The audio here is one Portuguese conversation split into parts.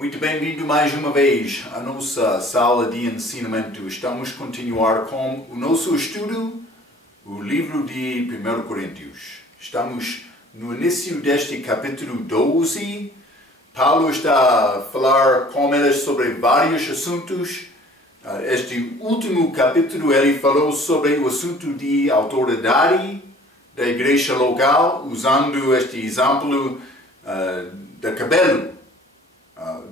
Muito bem-vindo mais uma vez à nossa sala de ensinamento. Estamos a continuar com o nosso estudo, o livro de 1 Coríntios. Estamos no início deste capítulo 12. Paulo está a falar com eles sobre vários assuntos. Este último capítulo ele falou sobre o assunto de autoridade da igreja local, usando este exemplo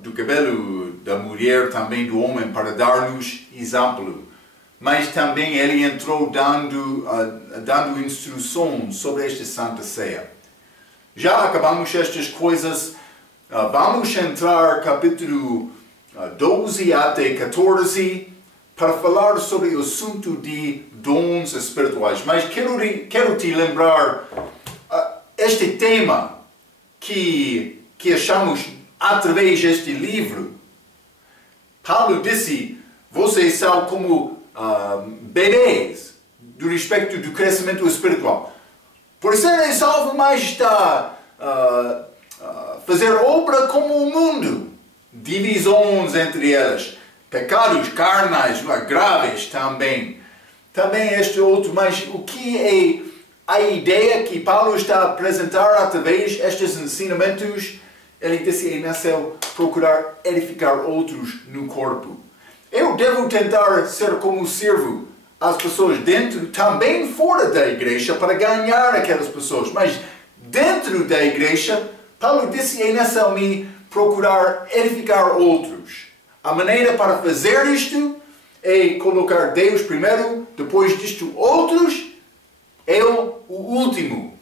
do cabelo da mulher, também do homem, para dar-nos exemplo. Mas também ele entrou dando instruções sobre esta Santa Ceia. Já acabamos estas coisas. Vamos entrar capítulo 12 até 14 para falar sobre o assunto de dons espirituais. Mas quero te lembrar este tema que achamos através deste livro. Paulo disse, vocês são como bebês do respeito do crescimento espiritual. Por serem salvos, mas está fazer obra como o mundo. Divisões entre elas. Pecados carnais, graves também. Também este outro, mas o que é a ideia que Paulo está a apresentar através destes ensinamentos? Ele disse, é necessário procurar edificar outros no corpo. Eu devo tentar ser como servo às pessoas dentro, também fora da igreja, para ganhar aquelas pessoas. Mas dentro da igreja, Paulo disse, é necessário me procurar edificar outros. A maneira para fazer isto é colocar Deus primeiro, depois disto outros, eu o último.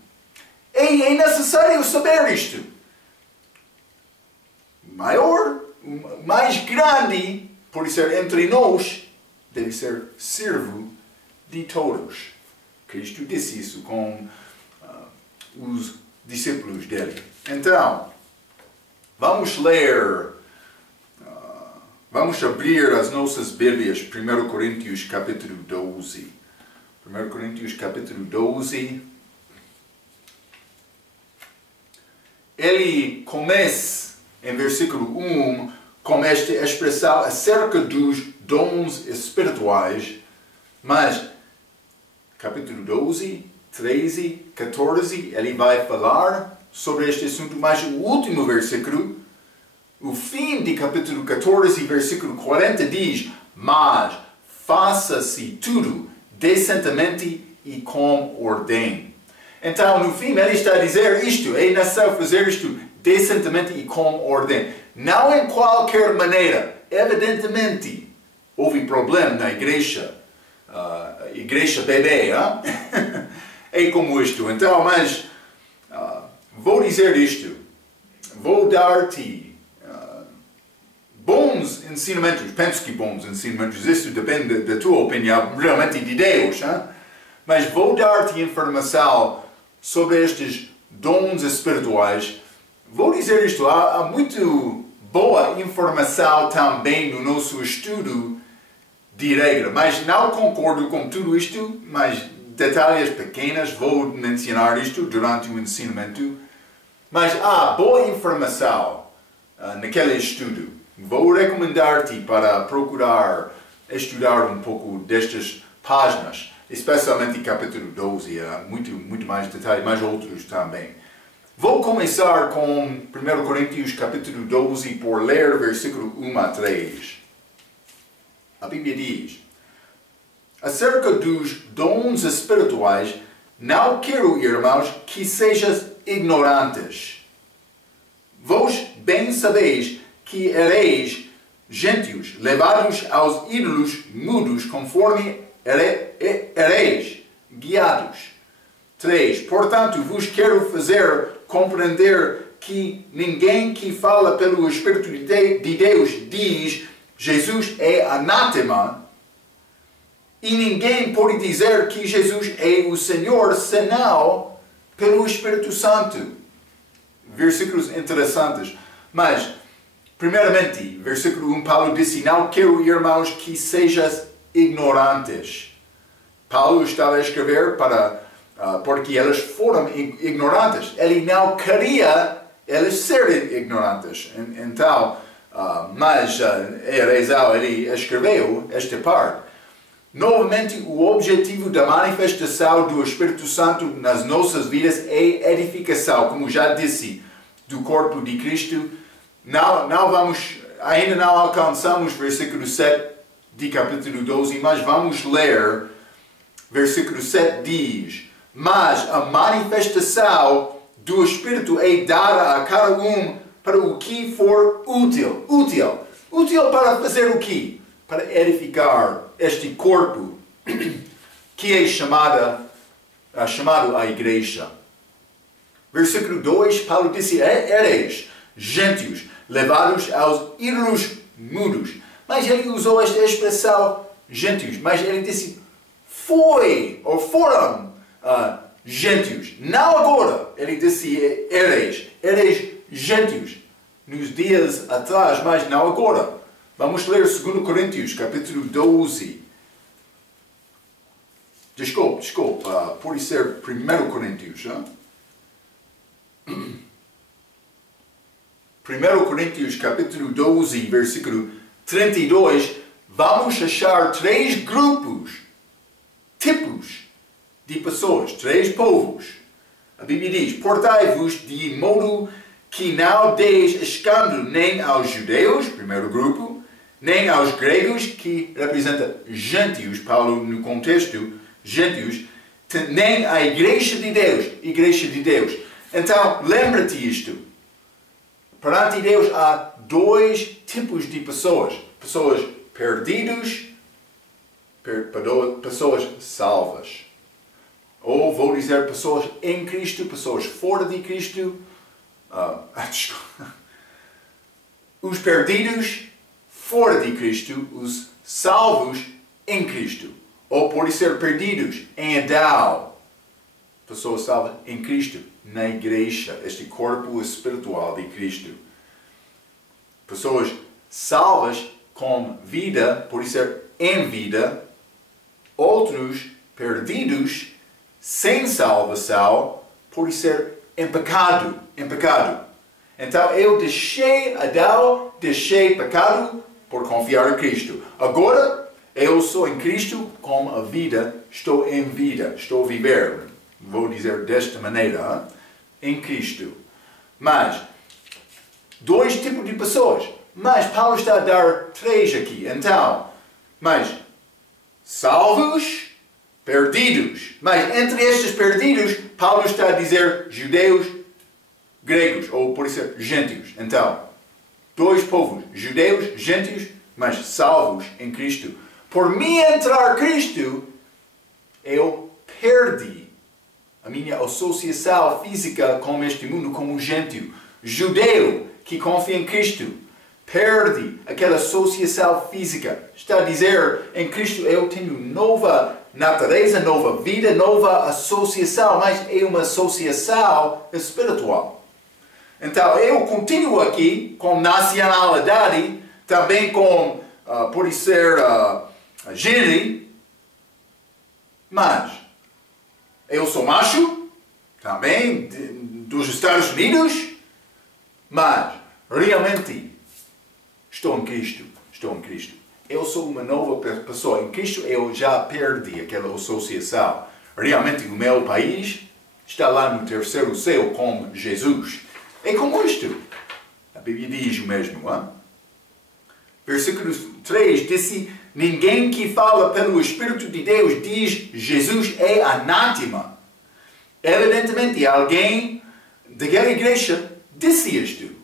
E é necessário saber isto. Maior, mais grande, por ser entre nós, deve ser servo de todos. Cristo disse isso com os discípulos dele. Então, vamos ler, vamos abrir as nossas Bíblias, 1 Coríntios capítulo 12. 1 Coríntios capítulo 12. Ele começa em versículo 1 com esta expressão acerca dos dons espirituais, mas capítulo 12, 13, 14, ele vai falar sobre este assunto, mas o último versículo, o fim de capítulo 14, versículo 40 diz, mas faça-se tudo decentemente e com ordem. Então, no fim, ele está a dizer isto, é necessário fazer isto decentemente e com ordem. Não em qualquer maneira. Evidentemente, houve problema na igreja. Igreja bebê, é como isto. Então, mas vou dizer isto. Vou dar-te bons ensinamentos. Penso que bons ensinamentos. Isso depende da tua opinião, realmente de Deus. Mas vou dar-te informação sobre estes dons espirituais. Vou dizer isto, há muito boa informação também no nosso estudo de regra, mas não concordo com tudo isto, mas detalhes pequenos, vou mencionar isto durante o ensinamento. Mas há boa informação naquele estudo. Vou recomendar-te para procurar estudar um pouco destas páginas, especialmente capítulo 12, há muito mais detalhes, mas outros também. Vou começar com 1 Coríntios capítulo 12 por ler versículo 1 a 3. A Bíblia diz, acerca dos dons espirituais, não quero, irmãos, que sejais ignorantes. Vós bem sabeis que ereis gentios, levados aos ídolos mudos, conforme ereis guiados. 3. Portanto, vos quero fazer compreender que ninguém que fala pelo Espírito de Deus diz Jesus é anátema, e ninguém pode dizer que Jesus é o Senhor senão pelo Espírito Santo. Versículos interessantes. Mas, primeiramente, versículo 1, Paulo disse, não quero, irmãos, que sejas ignorantes. Paulo estava a escrever porque elas foram ignorantes. Ele não queria elas serem ignorantes. Então, mas Ezequiel ele escreveu esta parte. Novamente, o objetivo da manifestação do Espírito Santo nas nossas vidas é edificação, como já disse, do corpo de Cristo. Ainda não alcançamos versículo 7 de capítulo 12, mas vamos ler. Versículo 7 diz: mas a manifestação do Espírito é dada a cada um para o que for útil. Útil para fazer o quê? Para edificar este corpo que é chamado a igreja. Versículo 2, Paulo disse: ereis gentios, levados aos ídolos mudos. Mas ele usou esta expressão gentios, mas ele disse foram gentios. Não agora. Ele disse ereis gentios nos dias atrás, mas não agora. Vamos ler 2 Coríntios, capítulo 12. Desculpa, pode ser 1 Coríntios. 1 Coríntios, capítulo 12, versículo 32. Vamos achar 3 tipos de pessoas, 3 povos. A Bíblia diz: portai-vos de modo que não deis escândalo nem aos judeus, primeiro grupo, nem aos gregos, que representa gentios, Paulo no contexto, gentios, nem à igreja de Deus. Então, lembra-te isto. Perante Deus há 2 tipos de pessoas. Pessoas perdidas, pessoas salvas. Ou vou dizer pessoas em Cristo, pessoas fora de Cristo. Os perdidos fora de Cristo, os salvos em Cristo. Ou pode ser perdidos em Adão. Pessoas salvas em Cristo, na igreja, este corpo espiritual de Cristo. Pessoas salvas com vida, pode ser em vida. Outros perdidos sem salvação, pode ser em pecado. Então eu deixei Adão, deixei pecado por confiar em Cristo. Agora eu sou em Cristo com a vida, estou em vida, estou a viver. Vou dizer desta maneira, em Cristo. Mas 2 tipos de pessoas. Mas Paulo está a dar 3 aqui. Então, mas salvos, perdidos. Mas entre estes perdidos, Paulo está a dizer judeus, gregos, ou por isso gentios. Então, 2 povos, judeus, gentios, mas salvos em Cristo. Por me entrar Cristo, eu perdi a minha associação física com este mundo como gentio. Judeu que confia em Cristo, perde aquela associação física. Está a dizer, em Cristo eu tenho nova natureza, nova vida, nova associação, mas é uma associação espiritual. Então eu continuo aqui com nacionalidade, também com, pode ser, gênero, mas eu sou macho, também dos Estados Unidos, mas realmente estou em Cristo. Eu sou uma nova pessoa. Em Cristo eu já perdi aquela associação. Realmente o meu país está lá no terceiro céu com Jesus. É como isto. A Bíblia diz o mesmo. Hein? Versículo 3 disse: ninguém que fala pelo Espírito de Deus diz Jesus é anátema. Evidentemente alguém daquela igreja disse isto.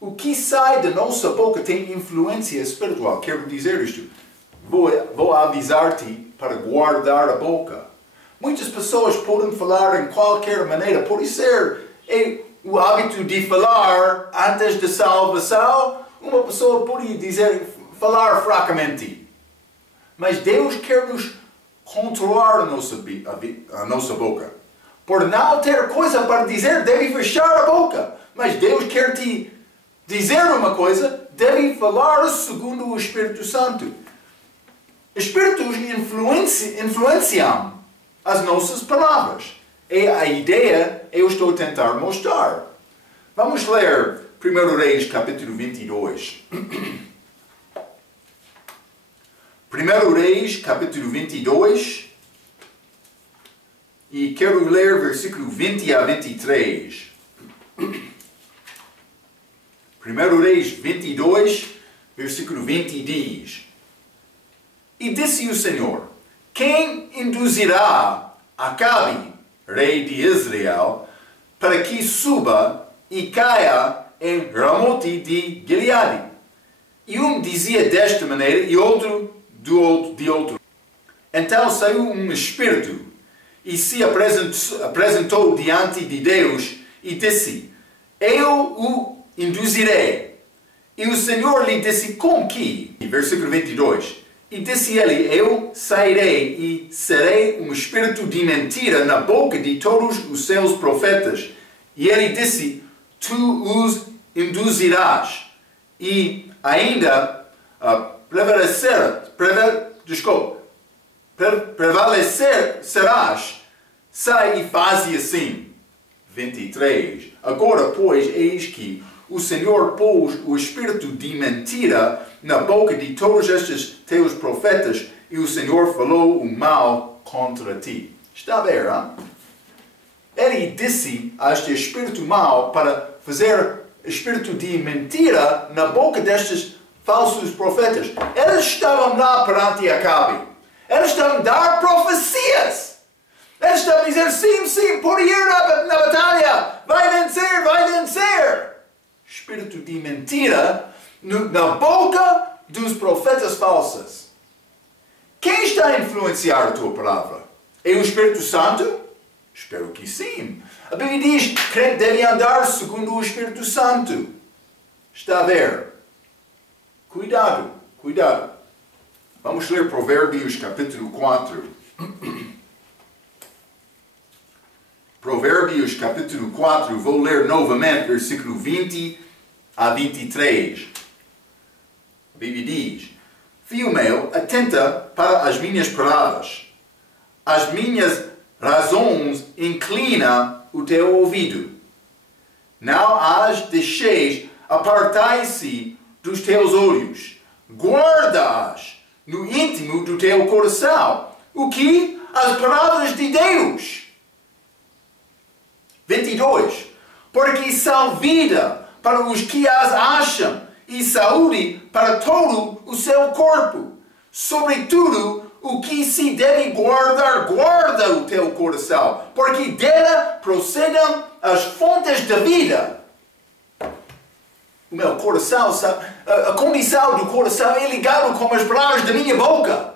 O que sai da nossa boca tem influência espiritual. Quero dizer isto. Vou avisar-te para guardar a boca. Muitas pessoas podem falar em qualquer maneira. Pode ser o hábito de falar antes da salvação. Uma pessoa pode falar fracamente. Mas Deus quer nos controlar a nossa boca. Por não ter coisa para dizer, deve fechar a boca. Mas Deus quer te dizer uma coisa, deve falar segundo o Espírito Santo. Espíritos influenciam as nossas palavras. É a ideia que eu estou a tentar mostrar. Vamos ler 1 Reis, capítulo 22. 1 Reis, capítulo 22. E quero ler versículo 20 a 23. 1 Reis 22, versículo 20 diz: E disse o Senhor: Quem induzirá Acabe, rei de Israel, para que suba e caia em Ramote de Gileade? E um dizia desta maneira e outro de outro. Então saiu um espírito e se apresentou diante de Deus e disse: Eu o induzirei. E o Senhor lhe disse: Com que? Versículo 22. E disse ele: Eu sairei e serei um espírito de mentira na boca de todos os seus profetas. E ele disse: Tu os induzirás. E ainda prevalecerás. Sai e faze assim. 23. Agora, pois, eis que o Senhor pôs o espírito de mentira na boca de todos estes teus profetas, e o Senhor falou o mal contra ti. Está a ver, hein? Ele disse a este espírito mau para fazer espírito de mentira na boca destes falsos profetas. Eles estavam lá perante Acabe. Eles estavam a dar profecias. Eles estavam a dizer: sim, sim, por ir na batalha. Vai vencer, vai vencer. Espírito de mentira na boca dos profetas falsos. Quem está a influenciar a tua palavra? É o Espírito Santo? Espero que sim. A Bíblia diz que crente deve andar segundo o Espírito Santo. Está a ver? Cuidado, cuidado. Vamos ler Provérbios capítulo 4. Provérbios capítulo 4, vou ler novamente versículo 20 a 23. A Bíblia diz: Filho meu, atenta para as minhas palavras. As minhas razões inclina o teu ouvido. Não as deixeis apartar-se dos teus olhos. Guarda-as no íntimo do teu coração. O que? As palavras de Deus. 22. Porque são vida para os que as acham e saúde para todo o seu corpo. Sobretudo, o que se deve guardar, guarda o teu coração, porque dela procedem as fontes da vida. O meu coração, a condição do coração é ligado com as palavras da minha boca.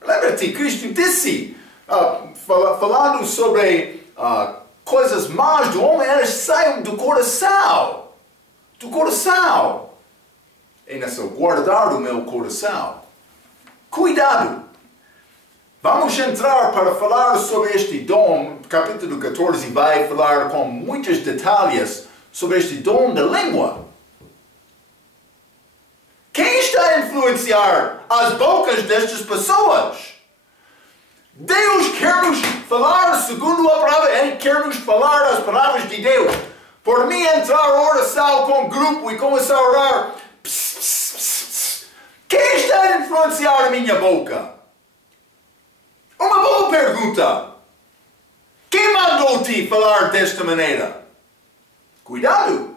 Lembra-te, Cristo disse, falando sobre coisas más do homem, elas saem do coração. Do coração. É nessa guardar o meu coração. Cuidado! Vamos entrar para falar sobre este dom. Capítulo 14 vai falar com muitos detalhes sobre este dom da língua. Quem está a influenciar as bocas destas pessoas? Deus quer nos falar segundo a palavra. Ele quer nos falar as palavras de Deus. Por mim entrar em oração com o grupo e começar a orar. Quem está a influenciar a minha boca? Uma boa pergunta. Quem mandou-te falar desta maneira? Cuidado.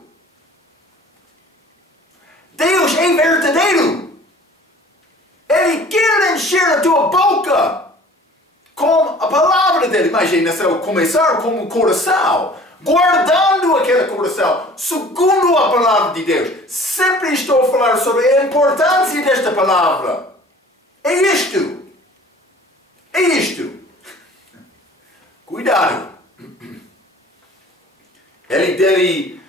Deus é verdadeiro. Ele quer encher a tua boca com a palavra dele. Imagina se eu começar com o coração, guardando aquele coração, segundo a palavra de Deus. Sempre estou a falar sobre a importância desta palavra. É isto. É isto. Cuidado. Ele deve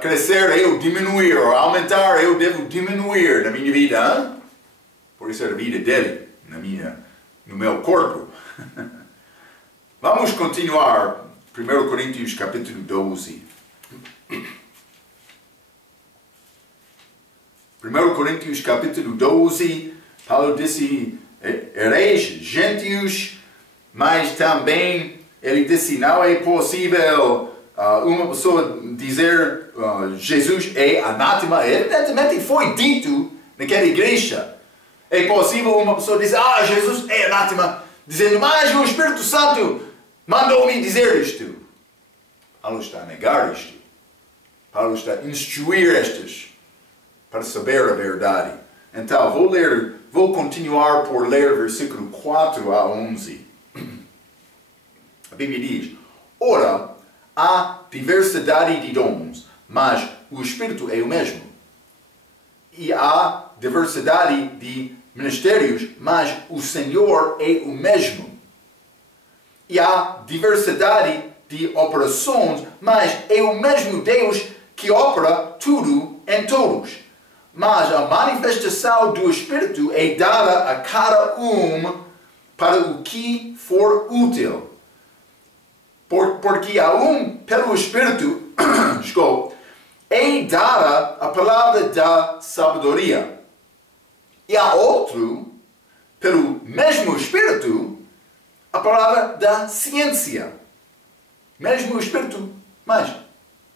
crescer, eu diminuir, ou aumentar, eu devo diminuir na minha vida. Hein? Por isso é a vida dele, no meu corpo. Vamos continuar. 1 Coríntios capítulo 12. 1 Coríntios capítulo 12, Paulo disse: ereis gentios, mas também ele disse: não é possível uma pessoa dizer Jesus é anátema, evidentemente foi dito naquela igreja. É possível uma pessoa dizer, Jesus é anátema, dizendo, mas o Espírito Santo mandou-me dizer isto. Paulo está a negar isto. Paulo está a instruir estes para saber a verdade. Então, vou continuar por ler versículo 4 a 11. A Bíblia diz, ora, há diversidade de dons, mas o Espírito é o mesmo. E há diversidade de ministérios, mas o Senhor é o mesmo. E há diversidade de operações, mas é o mesmo Deus que opera tudo em todos. Mas a manifestação do Espírito é dada a cada um para o que for útil. Porque a um, pelo Espírito, é dada a palavra da sabedoria. E a outro, pelo mesmo Espírito, a palavra da ciência. Mesmo Espírito, mas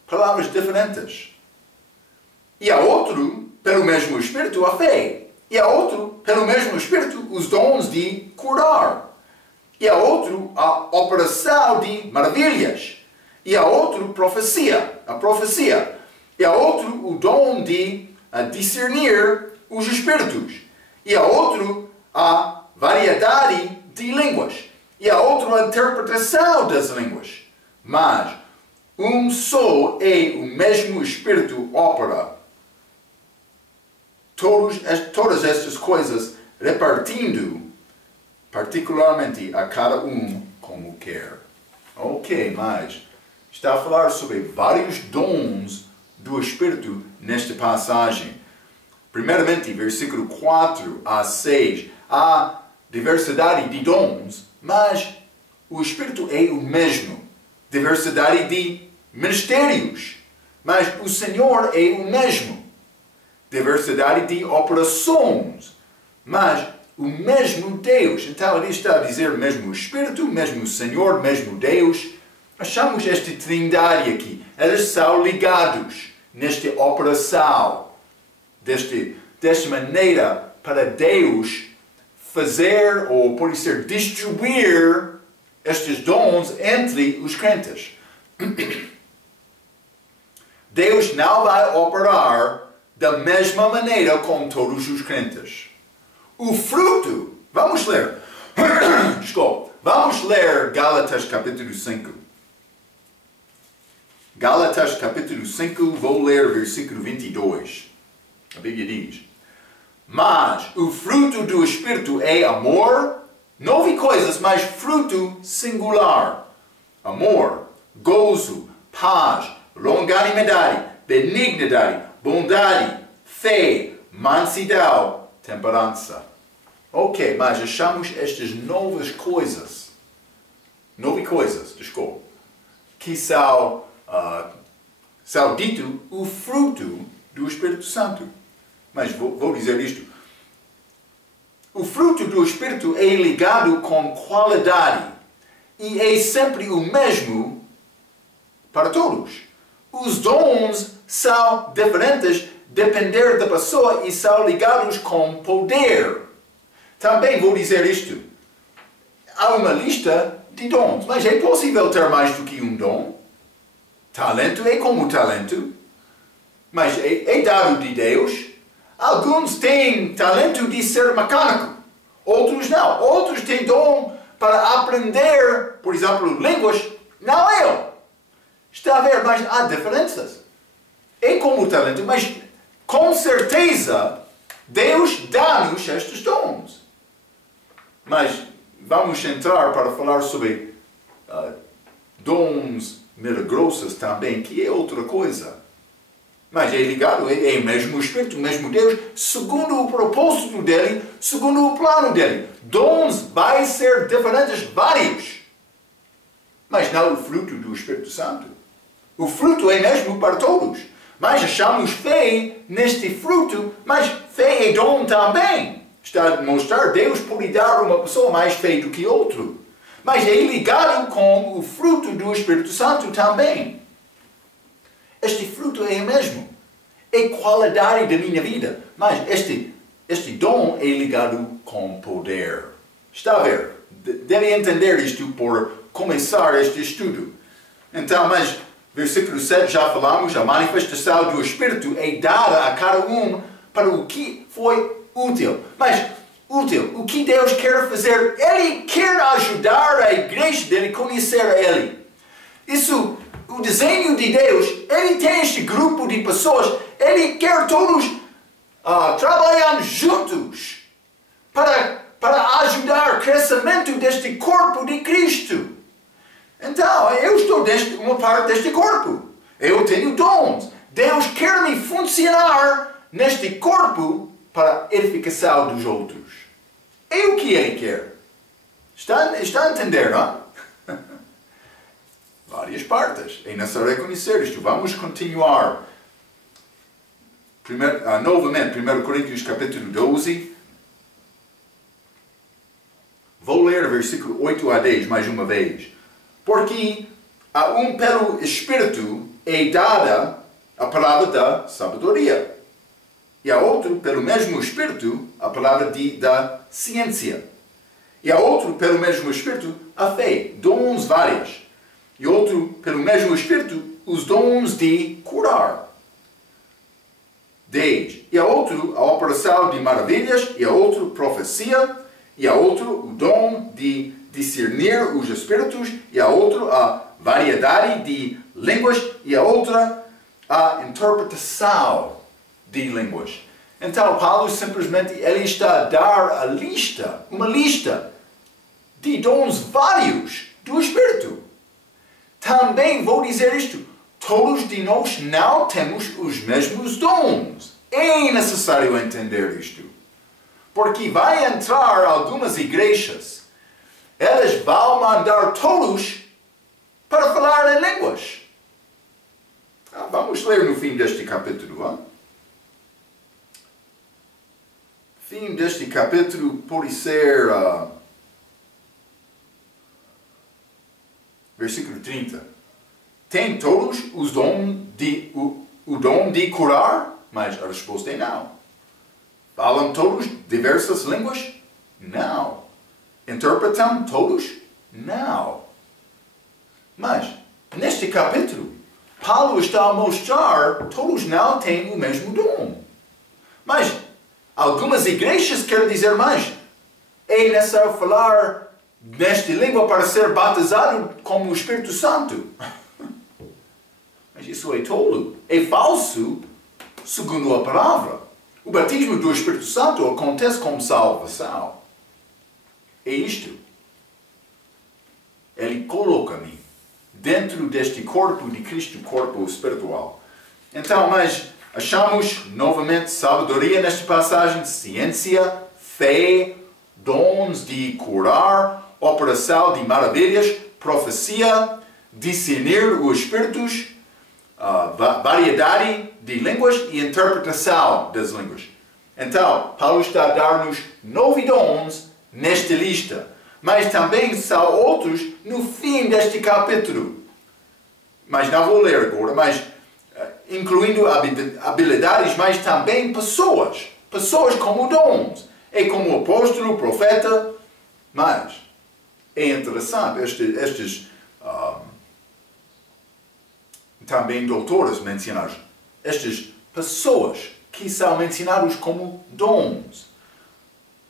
palavras diferentes. E a outro, pelo mesmo Espírito, a fé. E a outro, pelo mesmo Espírito, os dons de curar. E a outro, a operação de maravilhas. E a outro, a profecia. E a outro, o dom de discernir os espíritos. E a outro, a variedade de línguas. E a outro, a interpretação das línguas. Mas um só é o mesmo Espírito opera todas estas coisas, repartindo particularmente a cada um como quer. Ok, mas está a falar sobre vários dons do Espírito nesta passagem. Primeiramente, versículo 4 a 6, há diversidade de dons, mas o Espírito é o mesmo. Diversidade de ministérios, mas o Senhor é o mesmo. Diversidade de operações, mas o mesmo Deus. Então ele está a dizer mesmo o Espírito, mesmo o Senhor, mesmo Deus. Achamos esta trindade aqui. Eles são ligados nesta operação, desta maneira para Deus fazer, ou pode ser distribuir estes dons entre os crentes. Deus não vai operar da mesma maneira com todos os crentes. O fruto, vamos ler. Desculpa, vamos ler Gálatas capítulo 5. Gálatas capítulo 5, vou ler versículo 22. A Bíblia diz, mas o fruto do Espírito é amor, não vi coisas, mas fruto singular. Amor, gozo, paz, longanimidade, benignidade, bondade, fé, mansidão, temperança. Ok, mas achamos estas novas coisas, que são dito o fruto do Espírito Santo. Mas vou dizer isto. O fruto do Espírito é ligado com qualidade e é sempre o mesmo para todos. Os dons são diferentes depender da pessoa e são ligados com poder. Também vou dizer isto. Há uma lista de dons, mas é possível ter mais do que um dom. Talento é como talento, mas é dado de Deus. Alguns têm talento de ser mecânico, outros não. Outros têm dom para aprender, por exemplo, línguas. Não eu. Está a ver, mas há diferenças. É como talento, mas com certeza Deus dá-nos estes dons. Mas vamos entrar para falar sobre dons milagrosos também, que é outra coisa. Mas é ligado, é o mesmo Espírito, o mesmo Deus, segundo o propósito dele, segundo o plano dele. Dons vai ser diferentes, vários. Mas não o fruto do Espírito Santo. O fruto é mesmo para todos. Mas achamos fé neste fruto, mas fé é dom também. Está a mostrar que Deus pode dar a uma pessoa mais fé do que outro. Mas é ligado com o fruto do Espírito Santo também. este fruto é o mesmo. É qualidade da minha vida. Mas este dom é ligado com poder. Está a ver? Deve entender isto por começar este estudo. Então, mas, versículo 7, já falamos, a manifestação do Espírito é dada a cada um para o que foi útil. Mas, útil, o que Deus quer fazer? Ele quer ajudar a igreja dele a conhecer a Ele. Isso, o desenho de Deus, Ele tem este grupo de pessoas, Ele quer todos trabalhando juntos para ajudar o crescimento deste corpo de Cristo. Então, eu estou uma parte deste corpo. Eu tenho dons. Deus quer me funcionar neste corpo para a edificação dos outros. É o que Ele quer. Está a entender, não? Várias partes. É necessário reconhecer isto. Vamos continuar. Novamente, 1 Coríntios capítulo 12. Vou ler versículo 8 a 10 mais uma vez. Porque a um pelo Espírito é dada a palavra da sabedoria. E a outro, pelo mesmo Espírito, a palavra da ciência. E a outro, pelo mesmo Espírito, a fé. Dons vários. E outro, pelo mesmo Espírito, os dons de curar. 10. E a outro, a operação de maravilhas. E a outro, profecia. E a outro, o dom de discernir os espíritos. E a outro, a variedade de línguas. E a outra, a interpretação de línguas. Então, Paulo simplesmente ele está a dar a lista, uma lista de dons vários do Espírito. Também vou dizer isto, todos de nós não temos os mesmos dons. É necessário entender isto. Porque vai entrar algumas igrejas, elas vão mandar todos para falar em línguas. Vamos ler no fim deste capítulo. Hein? Fim deste capítulo pode ser versículo 30. Tem todos os o dom de curar? Mas a resposta é não. Falam todos diversas línguas? Não. Interpretam todos? Não. Mas, neste capítulo, Paulo está a mostrar que todos não têm o mesmo dom. Mas, algumas igrejas querem dizer mais. É necessário falar nesta língua para ser batizado como o Espírito Santo. Mas isso é tolo. É falso, segundo a palavra. O batismo do Espírito Santo acontece como salvação. É isto. Ele coloca-me dentro deste corpo de Cristo, corpo espiritual. Então, mas achamos novamente sabedoria nesta passagem, ciência, fé, dons de curar, operação de maravilhas, profecia, discernir os espíritos, variedade de línguas e interpretação das línguas. Então, Paulo está a dar-nos 9 dons nesta lista, mas também são outros no fim deste capítulo. Mas não vou ler agora, mas incluindo habilidades, mas também pessoas. Pessoas como dons. É como apóstolo, profeta, mas é interessante estes também doutores mencionados. Estas pessoas que são mencionados como dons.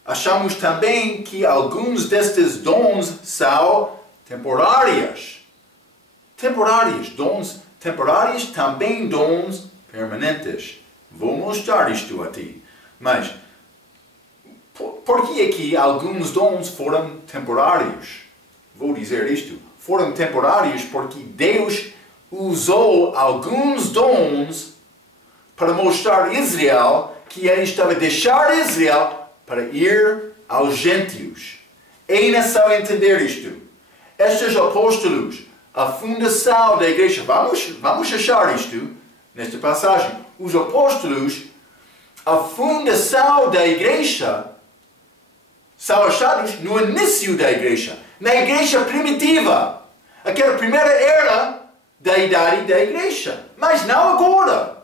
Achamos também que alguns destes dons são temporários. Temporários, dons temporários, também dons permanentes. Vou mostrar isto a ti. Mas, por que é que alguns dons foram temporários? Vou dizer isto. Foram temporários porque Deus usou alguns dons para mostrar a Israel que ele estava a deixar Israel para ir aos gentios. É necessário entender isto. Estes apóstolos, a fundação da igreja, vamos achar isto nesta passagem. Os apóstolos, a fundação da igreja, são achados no início da igreja, na igreja primitiva, aquela primeira era da idade da igreja. Mas não agora.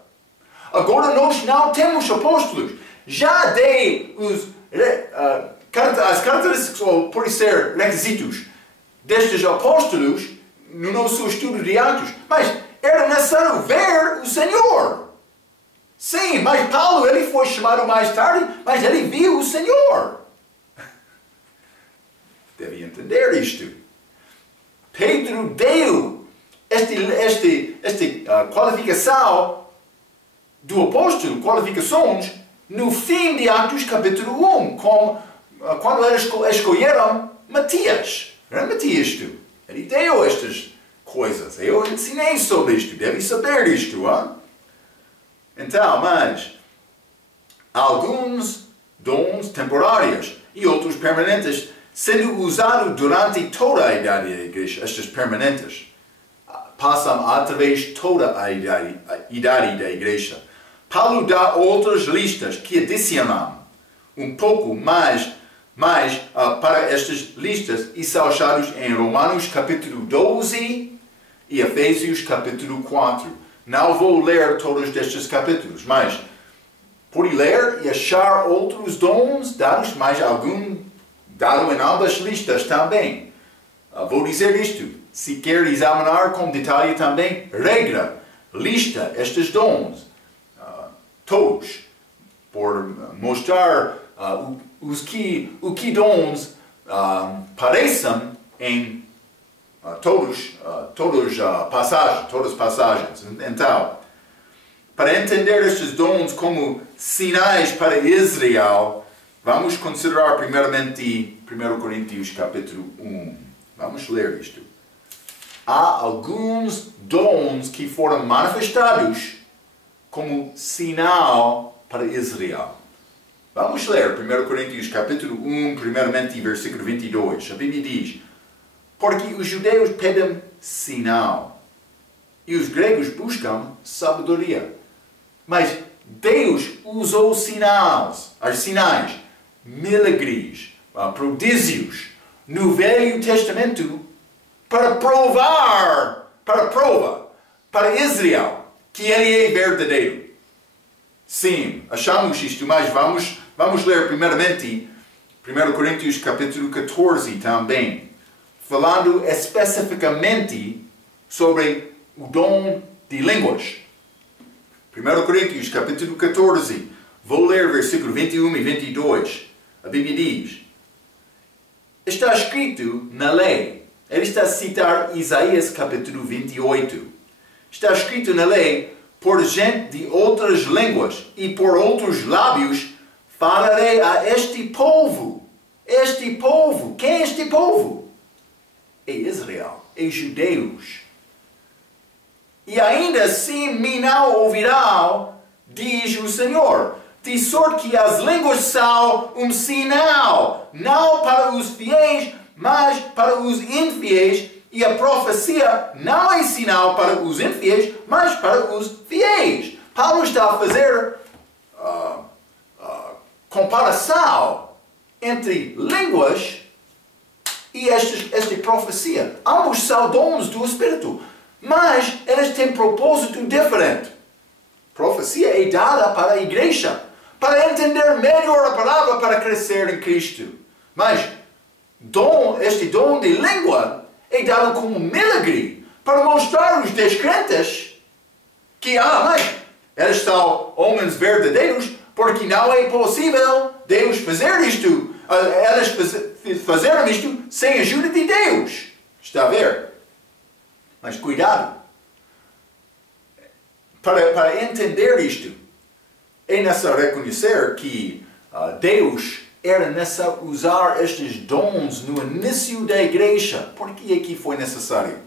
Agora nós não temos apóstolos. Já dei as características, ou por ser requisitos, destes apóstolos no nosso estudo de Atos. Mas era necessário ver o Senhor. Sim, mas Paulo, ele foi chamado mais tarde, mas ele viu o Senhor. Deve entender isto. Pedro deu esta qualificação do apóstolo, qualificações, no fim de Atos capítulo 1, quando eles escolheram Matias. Não é Matias tu? Ele deu estas coisas. Eu ensinei sobre isto. Deve saber isto. Hein? Então, mas alguns dons temporários e outros permanentes sendo usados durante toda a idade da igreja. Estes permanentes passam através de toda a idade da igreja. Paulo dá outras listas que adicionam um pouco mais para estas listas e são achados em Romanos capítulo 12 e Efésios capítulo 4. Não vou ler todos estes capítulos, mas pode ler e achar outros dons dados, mais algum dado em ambas listas também. Vou dizer isto, se quer examinar com detalhe também, regra, lista estes dons, todos, por mostrar o que dons parecem em todas as passagens. Então, para entender estes dons como sinais para Israel, vamos considerar primeiramente 1 Coríntios capítulo 1. Vamos ler isto. Há alguns dons que foram manifestados como sinal para Israel. Vamos ler 1 Coríntios capítulo 1, primeiramente versículo 22. A Bíblia diz: porque os judeus pedem sinal e os gregos buscam sabedoria. Mas Deus usou sinais, milagres, prodígios no Velho Testamento para para Israel que ele é verdadeiro. Sim, achamos isto, mas vamos ler primeiramente 1 Coríntios capítulo 14 também, falando especificamente sobre o dom de línguas. 1 Coríntios capítulo 14, vou ler versículo 21 e 22. A Bíblia diz: está escrito na lei, ele está a citar Isaías capítulo 28. Está escrito na lei: por gente de outras línguas e por outros lábios falarei a este povo. Este povo, quem é este povo? É Israel, é judeus. E ainda assim me não ouvirão, diz o Senhor, de sorte que as línguas são um sinal, não para os fiéis, mas para os infiéis, e a profecia não é sinal para os infiéis, mas para os fiéis. Paulo está a fazer comparação entre línguas e esta profecia. Ambos são dons do Espírito, mas eles têm propósito diferente. Profecia é dada para a igreja, para entender melhor a palavra, para crescer em Cristo. Mas este dom de língua é dado como milagre, para mostrar aos descrentes que, mas eles são homens verdadeiros, porque não é possível Deus fazer isto. Eles fizeram isto sem a ajuda de Deus. Está a ver? Mas cuidado. Para entender isto, é necessário reconhecer que Deus era necessário usar estes dons no início da igreja. Por que é que foi necessário?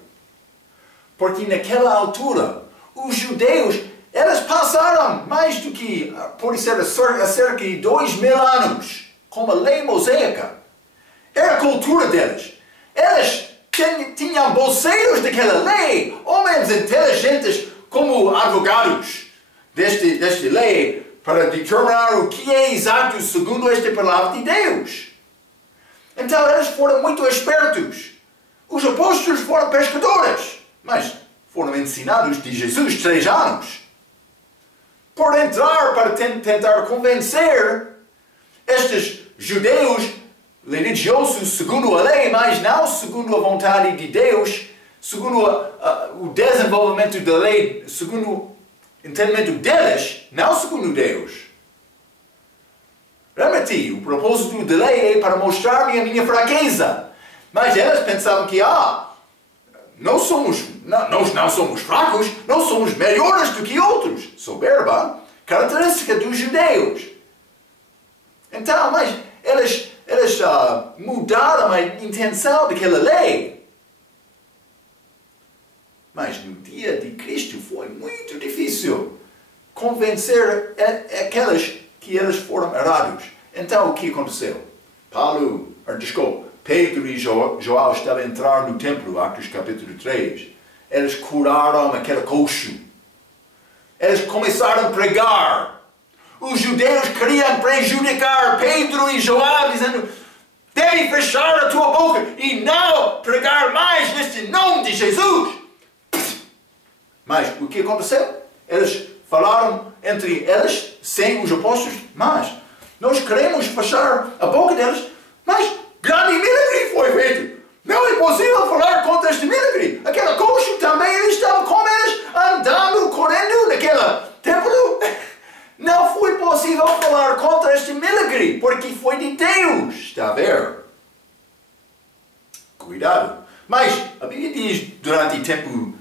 Porque naquela altura, os judeus, eles passaram mais do que, por ser cerca de 2000 anos, com a lei mosaica. Era a cultura deles. Eles tinham bolseiros daquela lei, homens inteligentes como advogados desta lei, para determinar o que é exato segundo esta palavra de Deus. Então eles foram muito espertos. Os apóstolos foram pescadores, mas foram ensinados de Jesus 3 anos. Por entrar para tentar convencer estes judeus religiosos segundo a lei, mas não segundo a vontade de Deus, segundo o desenvolvimento da lei, segundo o entendimento deles, não segundo Deus. Lembra-te, o propósito da lei é para mostrar-me a minha fraqueza. Mas eles pensavam que, nós não somos fracos, nós somos melhores do que outros. Soberba, característica dos judeus. Então, mas eles mudaram a intenção daquela lei. Mas no dia de Cristo foi muito difícil convencer aqueles que eles foram errados. Então, o que aconteceu? Pedro e João estavam a entrar no templo, Atos capítulo 3. Eles curaram aquele coxo. Eles começaram a pregar. Os judeus queriam prejudicar Pedro e João, dizendo: deve fechar a tua boca e não pregar mais neste nome de Jesus. Mas o que aconteceu? Eles falaram entre eles, sem os apóstolos: mas nós queremos fechar a boca deles, mas grande milagre foi feito. Não é possível falar contra este milagre. Aquele coxo também, eles estavam com eles, andando, correndo naquele templo. Não foi possível falar contra este milagre, porque foi de Deus. Está a ver? Cuidado. Mas a Bíblia diz, durante o tempo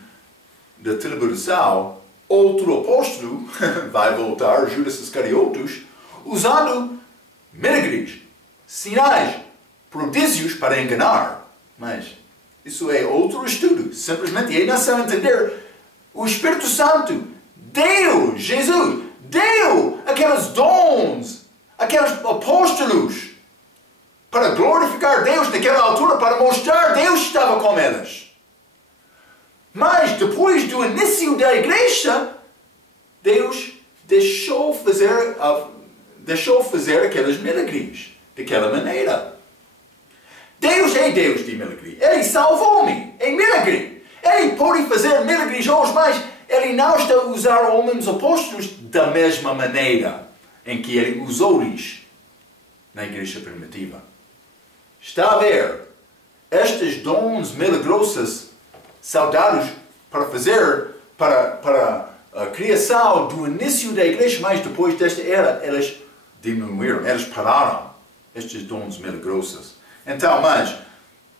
da tribulação, outro apóstolo vai voltar, Judas Iscariotes, usando milagres, sinais, prodígios para enganar. Mas isso é outro estudo. Simplesmente é necessário entender o Espírito Santo, Deus, Jesus, deu aqueles dons, aqueles apóstolos, para glorificar Deus naquela altura, para mostrar Deus estava com eles. Mas depois do início da igreja, Deus deixou fazer aqueles milagres daquela maneira. Deus é Deus de milagre. Ele salvou-me. É milagre. Ele pode fazer milagres hoje, mas Ele não está a usar homens apóstolos da mesma maneira em que Ele usou-lhes na igreja primitiva. Está a ver? Estes dons milagrosos são dados para fazer, para a criação do início da igreja, mas depois desta era, eles diminuíram, eles pararam estes dons milagrosos. Então, mas,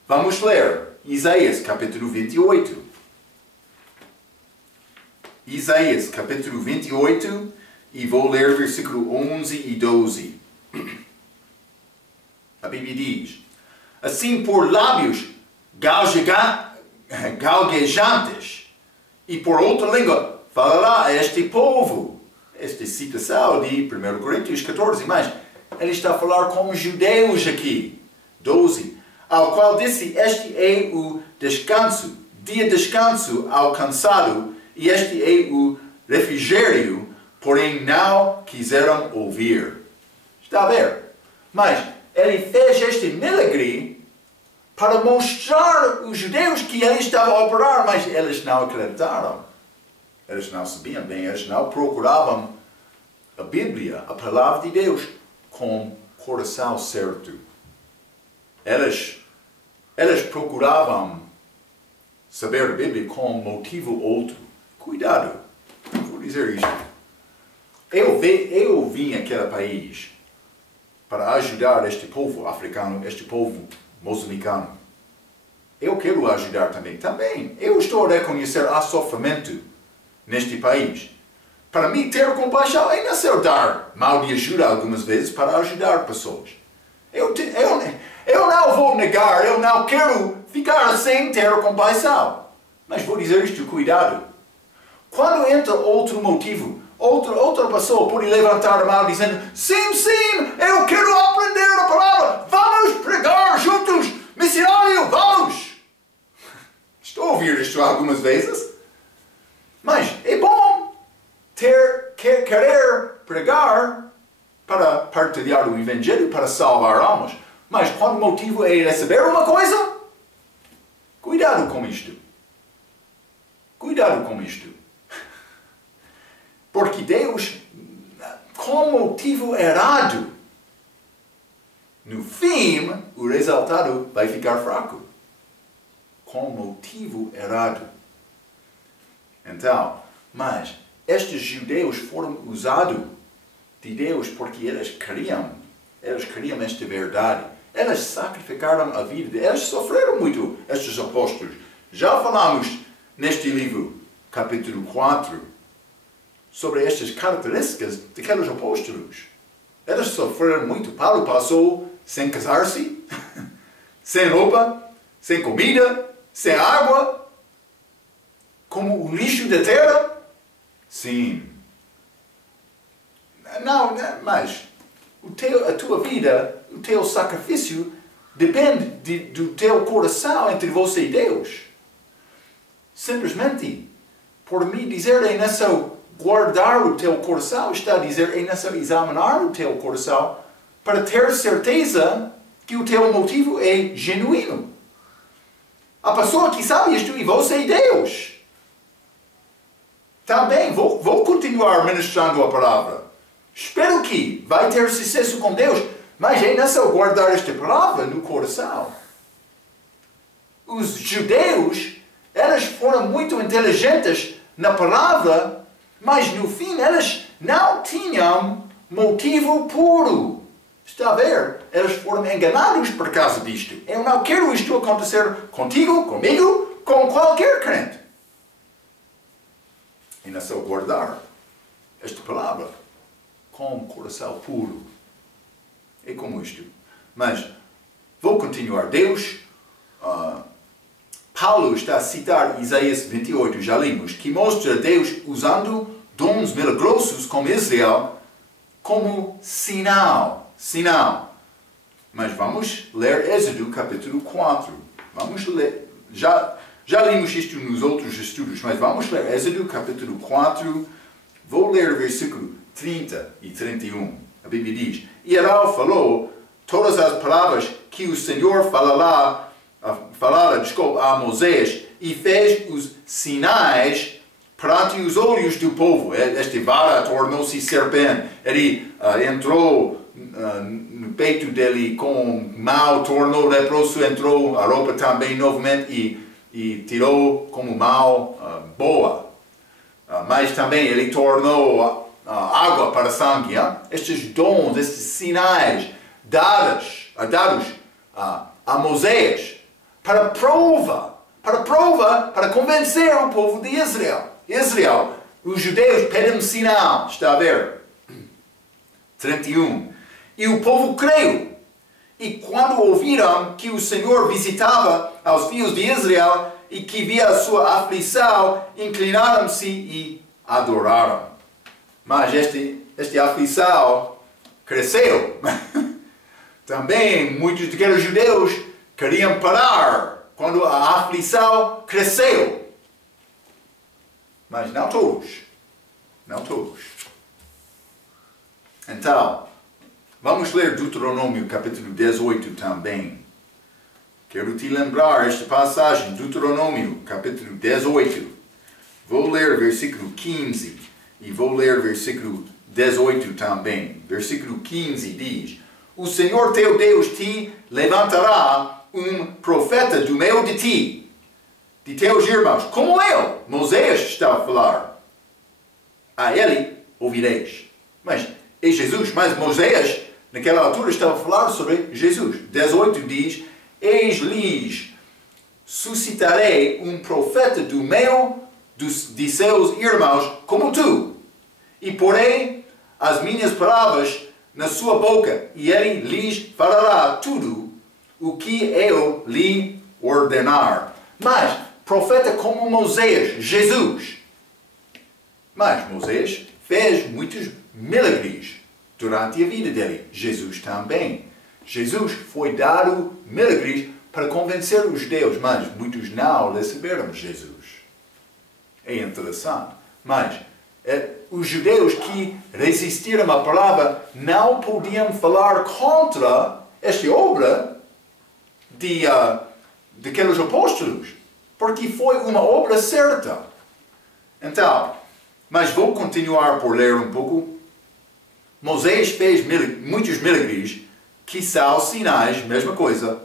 vamos ler Isaías capítulo 28. Isaías capítulo 28 e vou ler versículo 11 e 12. A Bíblia diz: assim por lábios galguejantes e por outra língua falará este povo. Esta citação de 1 Coríntios 14, mas ele está a falar como judeus aqui. 12. Ao qual disse: este é o descanso, dia de descanso alcançado, e este é o refrigério, porém não quiseram ouvir. Está a ver? Mas ele fez este milagre para mostrar aos judeus que ele estava a operar, mas eles não acreditaram. Eles não sabiam bem, eles não procuravam a Bíblia, a palavra de Deus, com o coração certo. Eles procuravam saber a Bíblia com motivo outro. Cuidado, vou dizer isto. Eu vim àquele país para ajudar este povo africano, este povo moçambicano. Eu quero ajudar também. Também, eu estou a reconhecer o sofrimento neste país. Para mim, ter compaixão é necessário dar mal de ajuda algumas vezes para ajudar pessoas. Eu não vou negar, eu não quero ficar sem ter compaixão. Mas vou dizer isto, cuidado. Quando entra outro motivo, outra pessoa pode levantar a mão dizendo: sim, eu quero aprender a palavra, vamos pregar juntos, missionário, vamos. Estou a ouvir isto algumas vezes. Mas é bom querer pregar para partilhar o Evangelho, para salvar almas. Mas quando o motivo é receber uma coisa, cuidado com isto. Cuidado com isto. Porque Deus, com motivo errado, no fim, o resultado vai ficar fraco. Com motivo errado. Então, mas estes judeus foram usados de Deus porque eles queriam esta verdade. Eles sacrificaram a vida, eles sofreram muito, estes apóstolos. Já falamos neste livro, capítulo 4, sobre estas características daqueles apóstolos. Eles sofreram muito. Paulo passou sem casar-se, sem roupa, sem comida, sem água, como o lixo da terra. Sim. Não, mas a tua vida, o teu sacrifício, depende do teu coração entre você e Deus. Simplesmente, por me dizer é necessário guardar o teu coração, está a dizer é necessário examinar o teu coração para ter certeza que o teu motivo é genuíno. A pessoa que sabe isto e você e Deus. Também vou continuar ministrando a palavra. Espero que vai ter sucesso com Deus, mas é necessário guardar esta palavra no coração. Os judeus, eles foram muito inteligentes na palavra, mas no fim eles não tinham motivo puro. Está a ver? Eles foram enganados por causa disto. Eu não quero isto acontecer contigo, comigo, com qualquer crente. É necessário guardar esta palavra com o coração puro. É como isto. Mas vou continuar. Deus, Paulo está a citar Isaías 28, já lemos, que mostra Deus usando dons milagrosos como Israel como sinal. Mas vamos ler Êxodo capítulo 4. Vamos ler. Já lemos isto nos outros estudos, mas vamos ler Êxodo capítulo 4. Vou ler o versículo 30 e 31. A Bíblia diz: E Arão falou todas as palavras que o Senhor falara a Moisés e fez os sinais perante os olhos do povo. Esta vara tornou-se serpente. Ele entrou no peito dele com mal, tornou leproso, entrou a roupa também novamente e tirou como mal boa. Mas também ele tornou água para sangue. Estes dons, estes sinais dados a Moisés para convencer o povo de Israel. Os judeus pedem um sinal. Está a ver? 31. E o povo creu. E quando ouviram que o Senhor visitava aos filhos de Israel e que via a sua aflição, inclinaram-se e adoraram. Mas esta aflição cresceu. Também muitos daqueles judeus queriam parar quando a aflição cresceu. Mas não todos. Não todos. Então, vamos ler Deuteronômio capítulo 18 também. Quero te lembrar esta passagem, Deuteronômio capítulo 18. Vou ler versículo 15 e vou ler versículo 18 também. Versículo 15 diz: O Senhor teu Deus te levantará um profeta do meio de ti, de teus irmãos, como eu, Moisés, está a falar. A ele ouvireis. Mas é Jesus, mas Moisés, naquela altura, estava a falar sobre Jesus. 18 diz: Eis-lhes suscitarei um profeta do meio de seus irmãos como tu, e porei as minhas palavras na sua boca, e ele lhes falará tudo o que eu lhe ordenar. Mas, profeta como Moisés, Jesus. Mas Moisés fez muitos milagres durante a vida dele. Jesus também. Jesus foi dado milagres para convencer os judeus, mas muitos não receberam Jesus. É interessante. Mas os judeus que resistiram à palavra não podiam falar contra esta obra daqueles apóstolos, porque foi uma obra certa. Então, mas vou continuar por ler um pouco. Moisés fez muitos milagres, que são sinais, mesma coisa,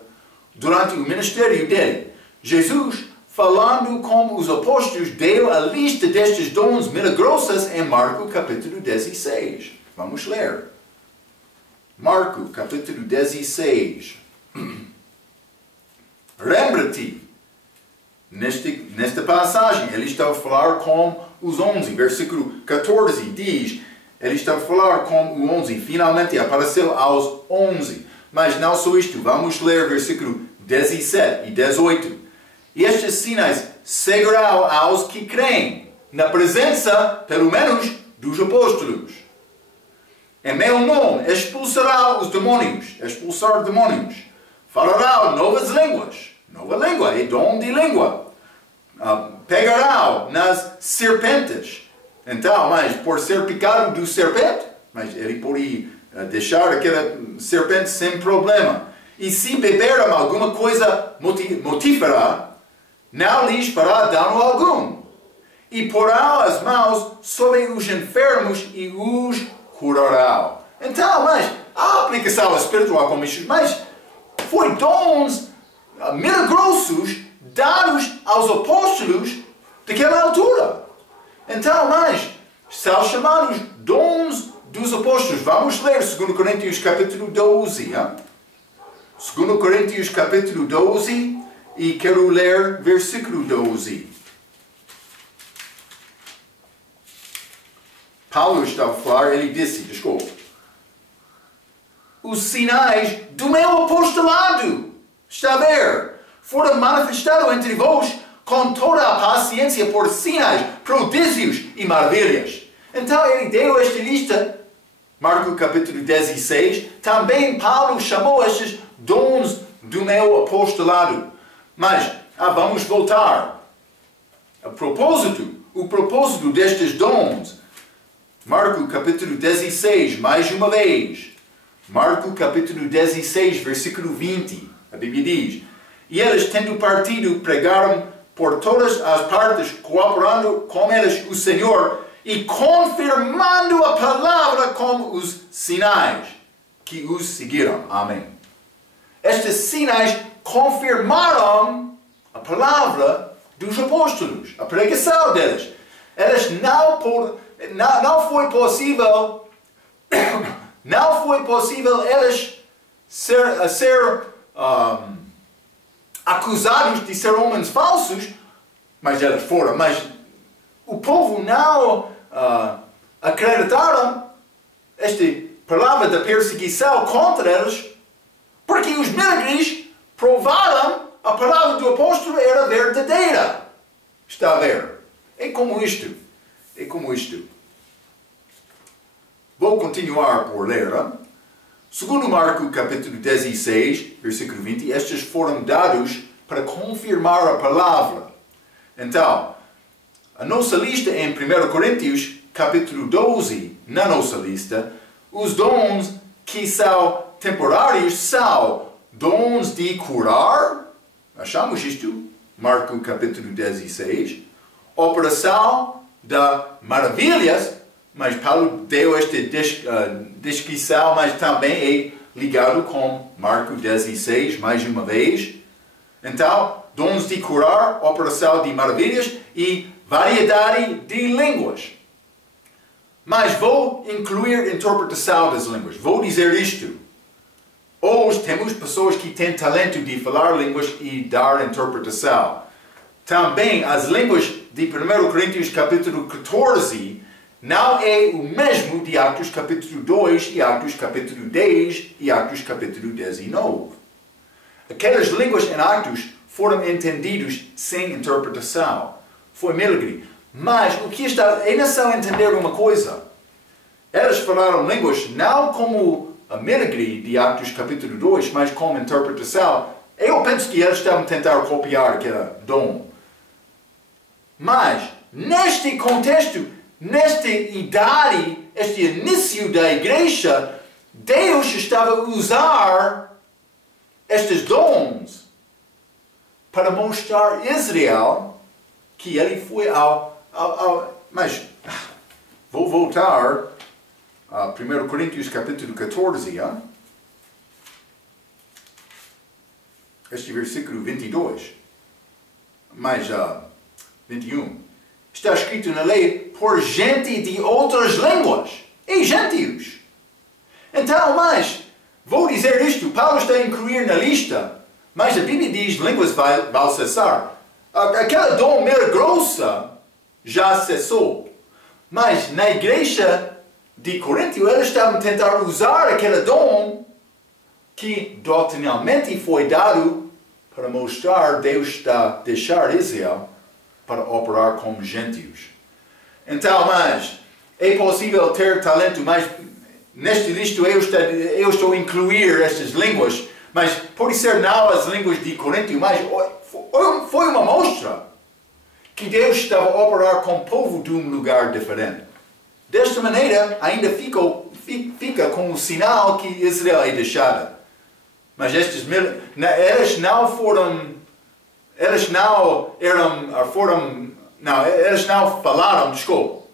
durante o ministério dele. Jesus, falando com os apóstolos, deu a lista destes dons milagrosos em Marcos capítulo 16. Vamos ler. Marcos capítulo 16. Lembra-te, nesta passagem, ele está a falar com os 11, versículo 14 diz, ele está a falar com o 11, finalmente apareceu aos 11. Mas não só isto, vamos ler versículo 17 e 18. E estes sinais seguirão aos que creem, na presença, pelo menos, dos apóstolos. Em meu nome expulsará os demônios, expulsar demônios. Falará novas línguas, nova língua, é dom de língua. Pegará nas serpentes. Então, mas por ser picado do serpente, mas ele pode deixar aquela serpente sem problema. E se beberam alguma coisa mortífera, não lhes fará dano algum. E porá as mãos sobre os enfermos e os curará. Então, mas a aplicação espiritual com isto, mas foi dons milagrosos dados aos apóstolos daquela altura. Então, mas são chamados dons dos apóstolos. Vamos ler 2 Coríntios capítulo 12. 2 Coríntios capítulo 12 e quero ler versículo 12. Paulo está a falar, ele disse, desculpa, os sinais do meu apostolado, está a ver, foram manifestados entre vós com toda a paciência por sinais, prodígios e maravilhas. Então ele deu esta lista, Marcos capítulo 16, também Paulo chamou estes dons do meu apostolado. Mas, vamos voltar. O propósito destes dons, Marcos capítulo 16, mais uma vez. Marcos capítulo 16, versículo 20. A Bíblia diz, e eles, tendo partido, pregaram por todas as partes, cooperando com eles o Senhor e confirmando a palavra com os sinais que os seguiram. Amém. Estes sinais confirmaram a palavra dos apóstolos, a pregação deles. Eles não foi possível eles ser acusados de ser homens falsos, mas eles foram. Mas o povo não acreditaram esta palavra da perseguição contra eles, porque os milagres provaram a palavra do apóstolo era verdadeira. Está a ver? É como isto. É como isto. Vou continuar por ler. Segundo Marcos capítulo 16, versículo 20, estes foram dados para confirmar a palavra. Então, a nossa lista em 1 Coríntios capítulo 12, na nossa lista, os dons que são temporários são dons de curar, achamos isto, Marcos capítulo 16, operação da maravilhas, mas Paulo deu esta descrição, mas também é ligado com Marcos 16, mais uma vez. Então, dons de curar, operação de maravilhas e variedade de línguas. Mas vou incluir interpretação das línguas. Vou dizer isto. Hoje temos pessoas que têm talento de falar línguas e dar interpretação. Também as línguas de 1 Coríntios capítulo 14 não é o mesmo de Atos capítulo 2 e Atos capítulo 10 e Atos capítulo 19. Aquelas línguas em Atos foram entendidas sem interpretação. Foi milagre. Mas o que está... É necessário entender uma coisa. Eles falaram línguas não como a milagre de Atos capítulo 2, mas como interpretação. Eu penso que eles estavam a tentar copiar aquele dom. Mas, neste contexto, nesta idade, este início da igreja, Deus estava a usar estes dons para mostrar a Israel que ele foi ao Mas vou voltar a 1 Coríntios capítulo 14, este versículo 22, mais 21. Está escrito na lei, por gente de outras línguas e gentios. Então, mas, vou dizer isto, Paulo está a incluir na lista, mas a Bíblia diz, línguas vai cessar. Aquela dom meio grossa já cessou. Mas na igreja de Corinto, eles estavam tentando usar aquele dom que doutrinalmente foi dado para mostrar Deus está deixar Israel para operar como gentios. Então, mas é possível ter talento, mas neste listo eu estou a incluir estas línguas, mas pode ser não as línguas de Corinto, mas foi uma mostra que Deus estava a operar com o povo de um lugar diferente. Desta maneira, ainda fica com o sinal que Israel é deixada. Mas eles não falaram, desculpa,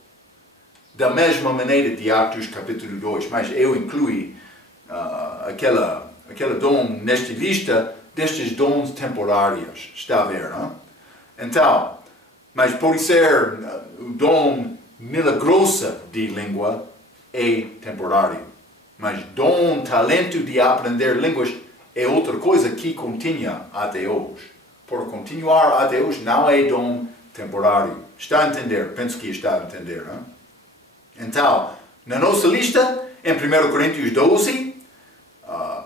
da mesma maneira de Atos capítulo 2, mas eu incluí aquela dom nesta lista destes dons temporários, está a ver, não? Então, mas pode ser o dom milagroso de língua é temporário, mas talento de aprender línguas é outra coisa que continua até hoje. Por continuar até hoje não é dom temporário. Está a entender? Penso que está a entender, não? Então, na nossa lista, em 1 Coríntios 12,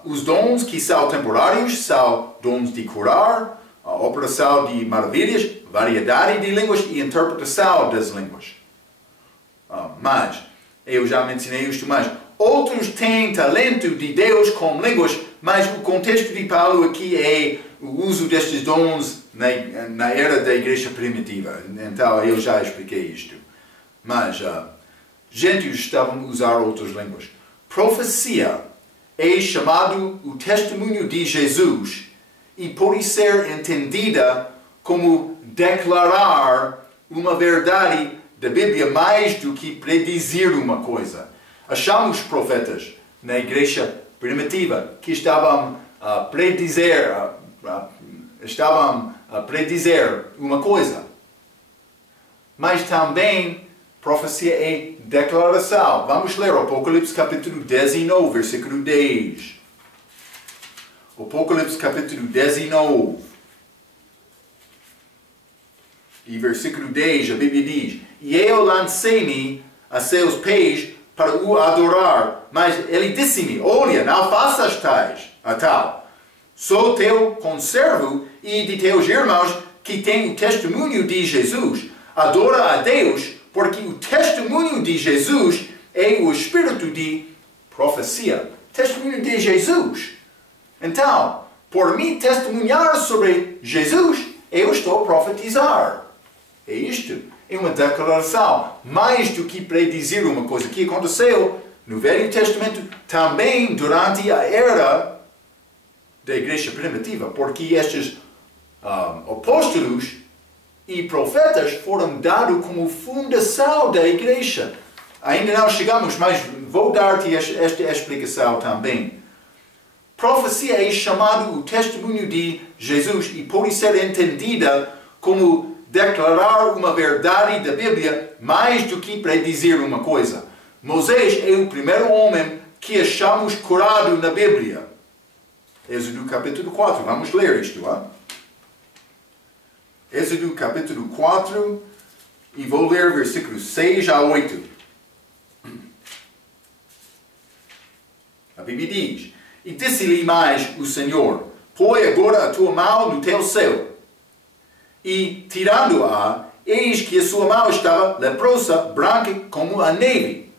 os dons que são temporários são dons de curar, a operação de maravilhas, variedade de línguas e interpretação das línguas. Mas, eu já mencionei isto, mas outros têm talento de Deus com línguas, mas o contexto de Paulo aqui é o uso destes dons na era da igreja primitiva. Então, eu já expliquei isto. Mas, gentios estavam a usar outras línguas. Profecia é chamado o testemunho de Jesus e pode ser entendida como declarar uma verdade da Bíblia mais do que predizer uma coisa. Achamos profetas na igreja primitiva que estavam a predizer uma coisa. Mas também profecia é declaração. Vamos ler Apocalipse capítulo 19, versículo 10. Apocalipse capítulo 19 e versículo 10, a Bíblia diz: E eu lancei-me a seus pés para o adorar, mas ele disse-me: Olha, não faças tal. Sou teu conservo e de teus irmãos que têm o testemunho de Jesus. Adora a Deus, porque o testemunho de Jesus é o espírito de profecia. Testemunho de Jesus. Então, por mim testemunhar sobre Jesus, eu estou a profetizar. É isto. É uma declaração. Mais do que predizer uma coisa que aconteceu no Velho Testamento, também durante a era da igreja primitiva, porque estes apóstolos e profetas foram dados como fundação da igreja. Ainda não chegamos, mas vou dar-te esta explicação também. Profecia é chamado o testemunho de Jesus e pode ser entendida como declarar uma verdade da Bíblia mais do que predizer uma coisa. Moisés é o primeiro homem que achamos curado na Bíblia. Êxodo capítulo 4, vamos ler isto. Êxodo capítulo 4 e vou ler versículos 6 a 8. A Bíblia diz: E disse-lhe mais o Senhor: Põe agora a tua mão no teu seio. E, tirando-a, eis que a sua mão estava leprosa, branca como a neve.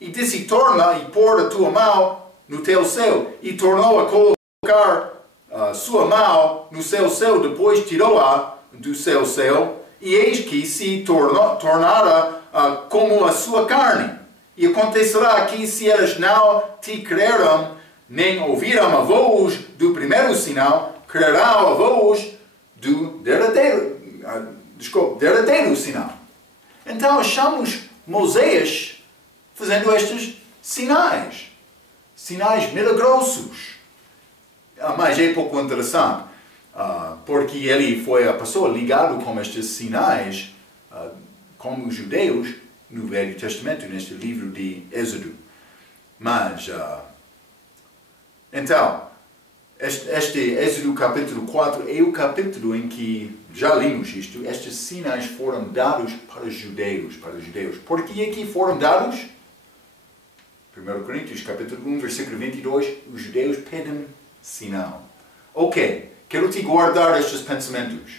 E disse: Torna e pôr a tua mão no teu seio. E tornou a colocar a sua mão no seu seio, depois tirou-a do seu seio, e eis que se tornara como a sua carne. E acontecerá que, se elas não te creram, nem ouviram a voz do primeiro sinal, crerão a voz do derradeiro sinal. Então achamos Moisés fazendo estes sinais. Sinais milagrosos. Mas é pouco interessante, porque ele foi a pessoa ligada com estes sinais, como os judeus, no Velho Testamento, neste livro de Êxodo. Mas, então, este Êxodo capítulo 4 é o capítulo em que, já limos isto, estes sinais foram dados para os judeus. Por que é que foram dados? 1 Coríntios capítulo 1, versículo 22, os judeus pedem sinal. Ok, quero te guardar estes pensamentos.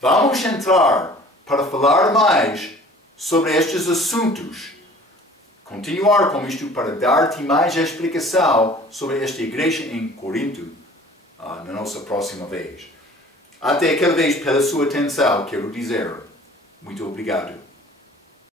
Vamos entrar para falar mais sobre estes assuntos. Continuar com isto para dar-te mais explicação sobre esta igreja em Corinto na nossa próxima vez. Até aquela vez, pela sua atenção, quero dizer muito obrigado.